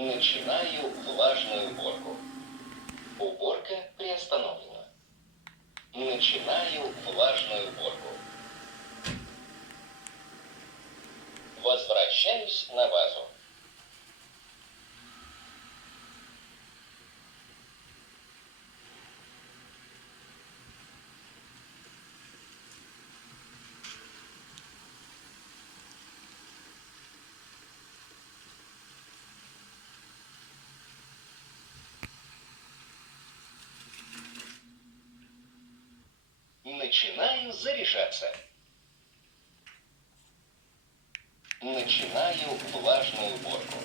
Начинаю влажную уборку. Уборка приостановлена. Начинаю влажную уборку. Возвращаюсь на базу. Начинаю заряжаться. Начинаю влажную уборку.